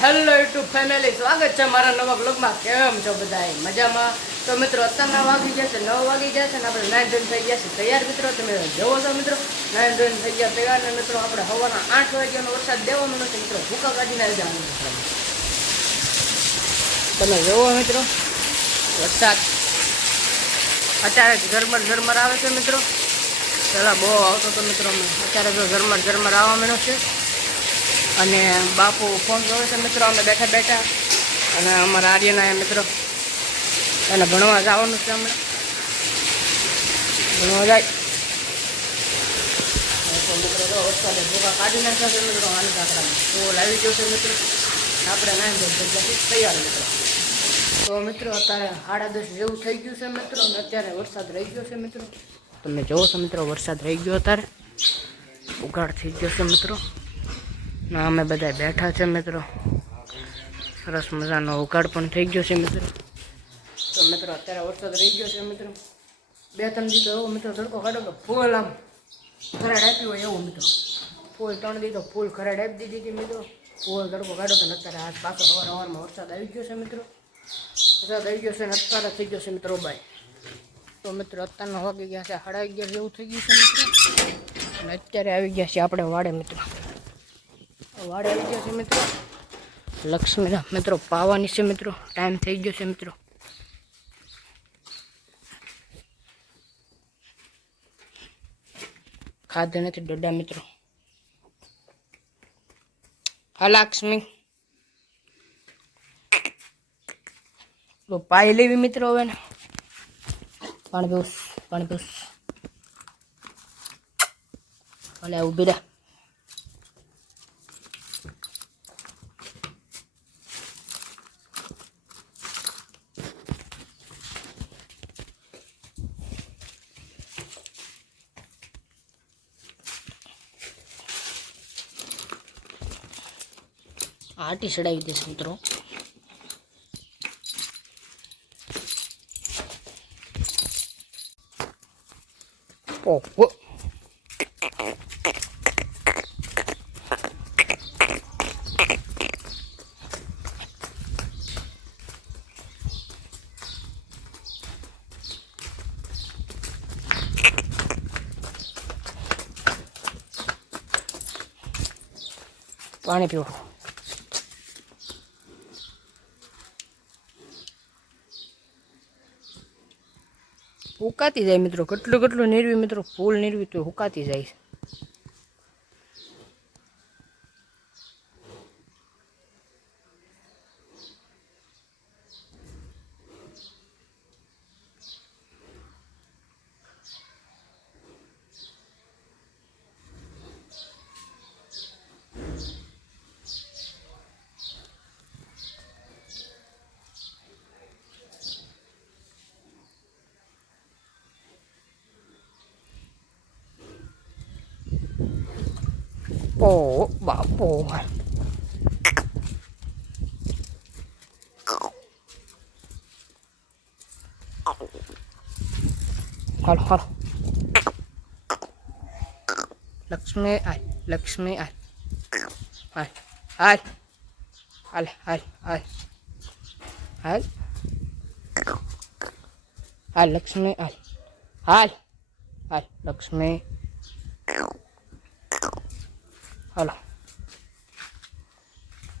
Hello YouTube family સ્વાગત છે મારા નવા બ્લોગમાં કેમ છો બધા મજામાં? તો મિત્રો, અત્યારના વાગી ગયા છે, નવ વાગી ગયા છે ને આપણે નાઇન ધોઈને થઈ ગયા છે તૈયાર મિત્રો, તમે જોવો છો મિત્રો? નાઇન ધોઈને થઈ ગયા તૈયાર ને મિત્રો, આપણે હવાના આઠ વાગ્યાનો વરસાદ દેવાનો નથી મિત્રો. ભૂકા કાઢીને આવી જવાનું તમે જોવો મિત્રો, વરસાદ અત્યારે ઝરમર ઝરમર આવે છે મિત્રો. પહેલાં બહુ આવતો હતો મિત્રો અત્યારે તો ઝરમર ઝરમર આવવા મેળો છે. અને બાપુ ફોન જોવે છે મિત્રો, અમે બેઠા બેઠા. અને અમારા આર્યના એ મિત્રો, એને ભણવા જવાનું છે હમણાં. ભણવા જાય. મિત્રો જો વરસાદે કાઢી નાખ્યા છે મિત્રો આની કાકડામાં તો લાવી ગયો છે મિત્રો આપણે તૈયાર મિત્રો તો મિત્રો અત્યારે સાડા દસ જેવું થઈ ગયું છે મિત્રો, અને અત્યારે વરસાદ રહી ગયો છે મિત્રો. તમે જોવો છો મિત્રો, વરસાદ રહી ગયો અત્યારે. ઉઘાડ થઈ ગયો છે મિત્રો. અમે બધા બેઠા છે મિત્રો. સરસ મજાનો ઉગાડ પણ થઈ ગયો છે મિત્રો. તો મિત્રો, અત્યારે વરસાદ રહી ગયો છે મિત્રો. બે, ત્રણ દી તો એવો મિત્રો, તડકો કાઢો કે ફૂલ આમ ખરાડ આપ્યું હોય એવું મિત્રો. ફૂલ ત્રણ દી તો ફૂલ ખરાડ આપી દીધી હતી મિત્રો. ફૂલ તડકો કાઢો તો અત્યારે આજ પાછો સવાર સવારમાં વરસાદ આવી ગયો છે મિત્રો. વરસાદ આવી ગયો છે ને અત્યારે થઈ ગયો છે મિત્રો બાય તો મિત્રો, અત્યારના વાગી ગયા છે સાડા અગિયાર જેવું થઈ ગયું છે મિત્રો. અને અત્યારે આવી ગયા છે આપણે વાડે મિત્રો. વાડે આવી ગયા છે મિત્રો. લક્ષ્મીના મિત્રો, પાવાની છે મિત્રો. ટાઈમ થઈ ગયો છે મિત્રો. ખાધે નથી ડોડા મિત્રો. હા, લક્ષ્મી. પાઈ લેવી મિત્રો હવે ને. પાણી પીવું પાણી પીવું. ભલે, ઊભી રહ્યા આટી ચડાવી દઈશ મિત્રો. ઓહો. પાણી પીવો હુકાતી જાય મિત્રો. કેટલું કેટલું નીરવી મિત્રો ફૂલ નીરવી તો હુકાતી જાય ઓ બાપો હાલો હાલો લક્ષ્મી આય લક્ષ્મી આય હાય હાય હાલ હાલ હાલ હાલ હાલ લક્ષ્મી હાલ હાલ હાલ લક્ષ્મી હાલો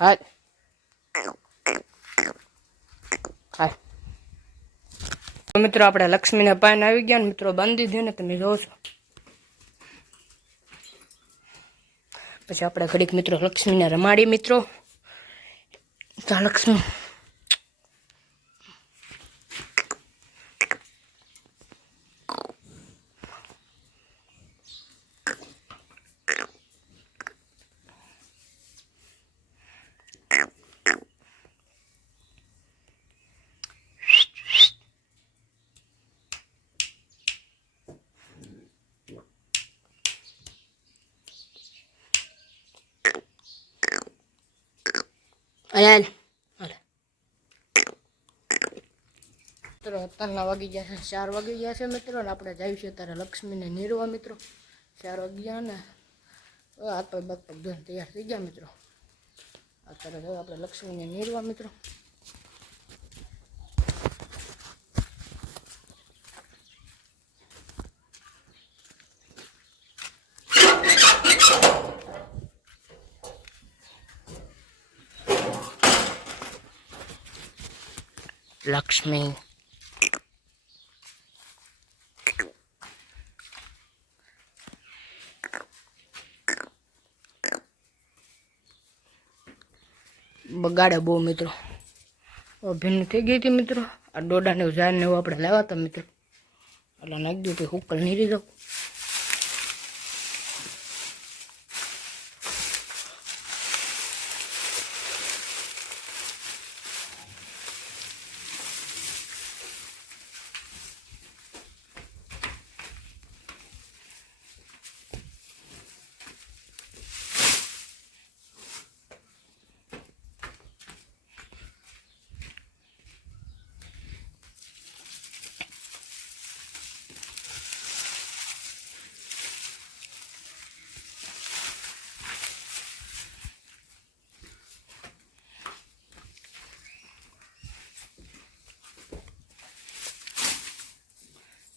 હાલ હાલ તો મિત્રો, આપણે લક્ષ્મીને પાન આવી ગયા ને, મિત્રો, બાંધી દે ને, તમે છો. પછી આપણે ઘડીક, મિત્રો, લક્ષ્મીને રમાડી મિત્રો. લક્ષ્મી. હાલે મિત્રો અત્યારના વાગી ગયા છે ચાર વાગી ગયા છે મિત્રો ને આપણે જઈએ છીએ ત્યારે લક્ષ્મીને નીરવા મિત્રો ચાર વાગ્યા ને હાથ પગ બાગ પગ ધોઈને તૈયાર થઈ ગયા મિત્રો અત્યારે આપણે લક્ષ્મીને નીરવા મિત્રો લક્ષ્મી. બગાડે બહુ મિત્રો. ભીનું થઈ ગઈ હતી મિત્રો. આ ડોડાને ને એવું આપણે લાવ્યા હતા મિત્રો. એટલે નાખી દઉં પછી નીરી નહીં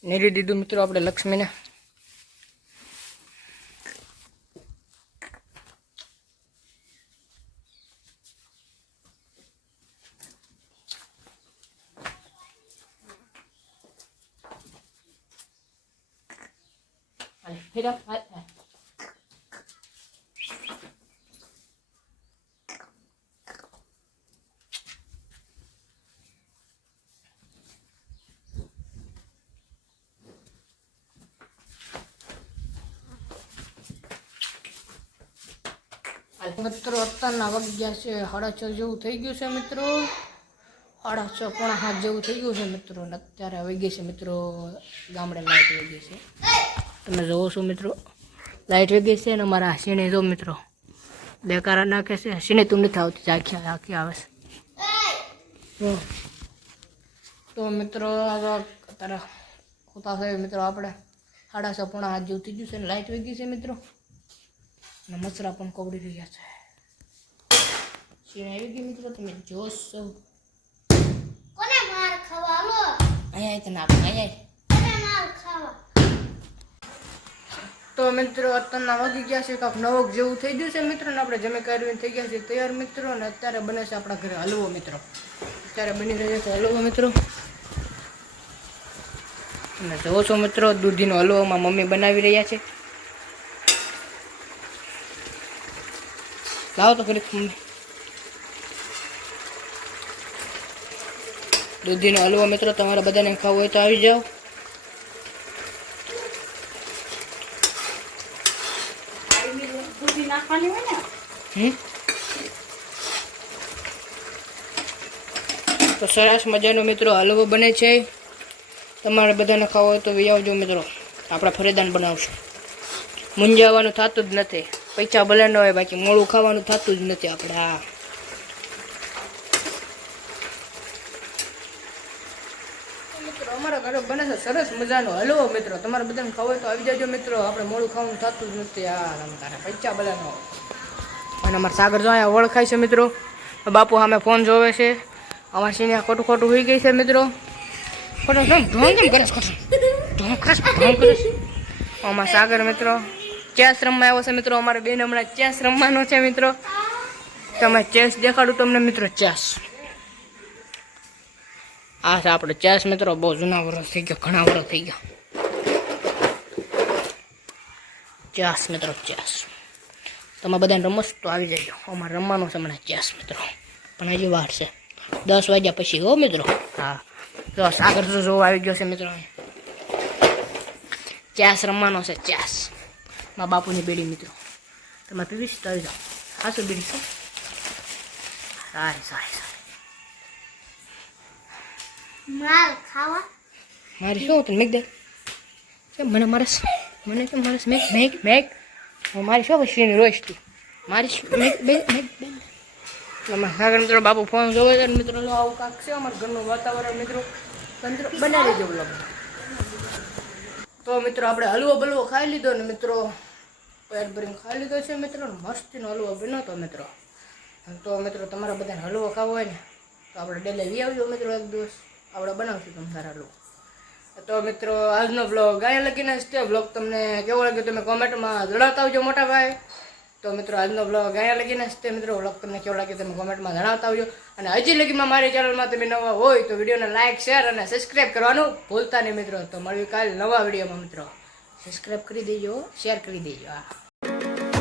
નીરી દીધું મિત્રો આપણે લક્ષ્મીને. હાલ, મિત્રો, અત્યારના વાગી ગયા છે સાડા જેવું થઈ ગયું છે મિત્રો. સાડા પોણા સાત જેવું થઈ ગયું છે મિત્રો, અને અત્યારે આવી ગઈ છે મિત્રો, ગામડે લાઇટ વહી ગઈ છે. તમે જોવો છો મિત્રો લાઇટ વહી ગઈ છે અને મારા હસીને જો મિત્રો, બેકારા નાખે છે. હસીને તું નથી આવતી આખી આખી આવે છે. તો મિત્રો અત્યારે હોતા છે મિત્રો આપણે, સાડા છ પોણા હાથ જેવું થઈ ગયું છે ને લાઇટ વહી ગઈ છે મિત્રો. અને મસરા પણ કવડી રહ્યા છે. શીણ આવી ગઈ મિત્રો તમે જોશો. કોને માર ખાવાલો અહીંયા તને આપ અહીંયા કોને માર ખાવા? તો મિત્રો અત્યારના વાગી ગયા છે કાંક નવક જેવું થઈ ગયું છે મિત્રો ને આપણે જમે કાઢવીને થઈ ગયા છે તૈયાર મિત્રો ને અત્યારે બને છે આપણા ઘરે હલવો મિત્રો. અત્યારે બની રહ્યો છે હલવો મિત્રો. અને જોવો છો મિત્રો દૂધીનો હલવોમાં મમ્મી બનાવી રહ્યા છે. લાવો તો મમ્મી દૂધીનો હલવો મિત્રો તમારે બધાને ખાવો હોય તો આવી જાઓ? તો સરસ મજાનો મિત્રો હલવો બને છે તમારે બધાને ખાવો હોય તો વી આવજો મિત્રો આપણે ફરેદાન બનાવશું મૂંઝાવાનું થતું જ નથી પૈસા ભલે ન હોય, બાકી મોડું ખાવાનું થતું જ નથી આપણે હા. અમારા ઘરે બને છે સરસ મજાનો હલવો મિત્રો. તમારે બધાને ખાવો તો આવી જાજો મિત્રો. આપણે મોડું ખાવાનું થતું જ નથી. તમે તારે પૈસા ભલે ન અને અમારા સાગર જો અહીંયા ઓળખાય છે મિત્રો. બાપુ સામે ફોન જોવે છે. અમારી સિનિયા ખોટું ખોટું હોઈ ગઈ છે મિત્રો. ખોટું કેમ? ઢોંગ કેમ અમારા સાગર મિત્રો. ચેસ રમવા આવ્યો છે મિત્રો? અમારે બેન હમણાં ચેસ રમવાનો છે મિત્રો. તમે ચેસ દેખાડું તમને મિત્રો, ચેસ. આ છે આપણે ચેસ મિત્રો, બહુ જૂના વર્ષ થઈ ગયા, ઘણા વર્ષ થઈ ગયા. ચેસ મિત્રો, ચેસ. તમે બધાને રમસ તો આવી જજો અમારે રમવાનો છે મને ચેસ મિત્રો. પણ હજી વાર છે. દસ વાગ્યા પછી હો મિત્રો. હા. જો સાગર તો જોવા આવી ગયો છે મિત્રો? ચેસ રમવાનો છે, ચેસ. મારા બાપુની બેડી મિત્રો. તમે પીવીશ તો આવી જાઓ. શું બેડી શું સારી સારી સારી માર શું હતું? મેઘ દે કેમ મને મારસ મને કેમ મારસ મેઘ મેઘ મેઘ હું મારી શું શ્રીની રોઈશ તું મારી શું બે મેઘ અમારા સાગર મિત્રો બાપુ ફોન જોવે છે મિત્રો આવું કાંક છે અમારા ઘરનું વાતાવરણ મિત્રો. તંત્ર બનાવી દેવું લાગે તો મિત્રો, આપણે હલવો બલવો ખાઈ લીધો ને મિત્રો, પેટ ભરીને ખાઈ લીધો છે મિત્રો મસ્તીનો હલવો બન્યો તો મિત્રો. તો મિત્રો, તમારા બધાને હલવો ખાવો હોય ને, તો આપણે ડેલે વી આવજો મિત્રો એક દિવસ. આપણે બનાવશું તમે સારા હલવો. તો મિત્રો, આજનો બ્લોગ ગાય લગીને જ તે બ્લોગ તમને કેવો લાગ્યો તમે કોમેન્ટમાં જણાવતા આવજો મોટા ભાઈ તો મિત્રો, આજનો બ્લોગ અહીંયા લગીને તે મિત્રો બ્લોગ તમને કેવો લાગ્યો તમે કોમેન્ટમાં જણાવતા આવજો. અને હજી લગીમાં મારી ચેનલમાં તમે નવા હોય તો વિડીયોને લાઇક શેર અને સબસ્ક્રાઈબ કરવાનું ભૂલતા નહીં મિત્રો. તો મળ્યું કાલે નવા વિડીયોમાં મિત્રો. સબસ્ક્રાઈબ કરી દેજો શેર કરી દેજો. હા.